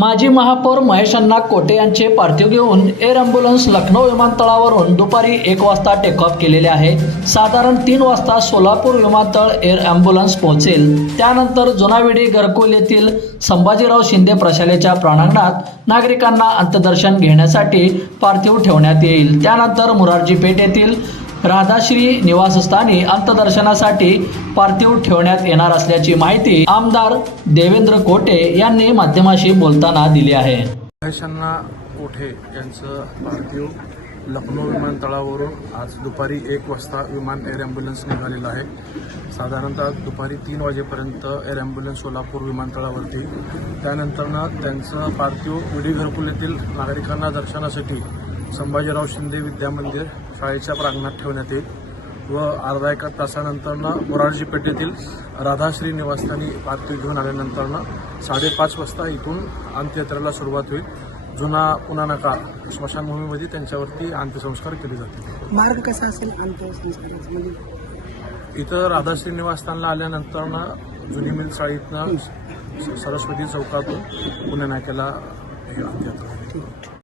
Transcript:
माजी महापौर महेश अण्णा कोटे यांचे पार्थिव घेऊन एअर अँब्युलन्स लखनौ विमानतळावरून दुपारी एक वाजता टेक ऑफ केलेले आहे. साधारण तीन वाजता सोलापूर विमानतळ एअर अँब्युलन्स पोहोचेल. त्यानंतर जुनाविडी गरकुल येथील संभाजीराव शिंदे प्रशालेच्या प्रांगणात नागरिकांना अंत्यदर्शन घेण्यासाठी पार्थिव ठेवण्यात येईल. त्यानंतर मुरारजी पेठ येथील राधाश्री निवासस्थानी अंतदर्शनासाठी पार्थिव ठेवण्यात येणार असल्याची माहिती आमदार देवेंद्र कोटे यांनी माध्यमाशी बोलताना दिली आहे. महेशांना कोठे यांचं पार्थिव लखनौ विमानतळावरून आज दुपारी एक वाजता विमान एअर ॲम्ब्युलन्स निघालेलं आहे. साधारणतः दुपारी तीन वाजेपर्यंत एअर ॲम्ब्युलन्स सोलापूर विमानतळावरती. त्यानंतरनं त्यांचं पार्थिव विडी घरकुल येथील नागरिकांना दर्शनासाठी संभाजीराव शिंदे विद्यामंदिर शाळेच्या प्रांगणात ठेवण्यात येईल. व अर्धा एका तासानंतरनं मोरारजी पेठेतील राधाश्री निवासस्थानी पार्थिव घेऊन आल्यानंतरनं साडेपाच वाजता इथून अंत्ययात्रेला सुरुवात होईल. जुना पुन्हा नका स्मशानभूमीमध्ये त्यांच्यावरती अंत्यसंस्कार केले जातील. मार्ग कसा असेल अंत्यसंस्काराचा? म्हणजे इथं राधाश्री निवासस्थानला आल्यानंतरनं जुनी मिल चाळीतनं सरस्वती चौकातून पुणे नाक्याला अंत्ययात्रा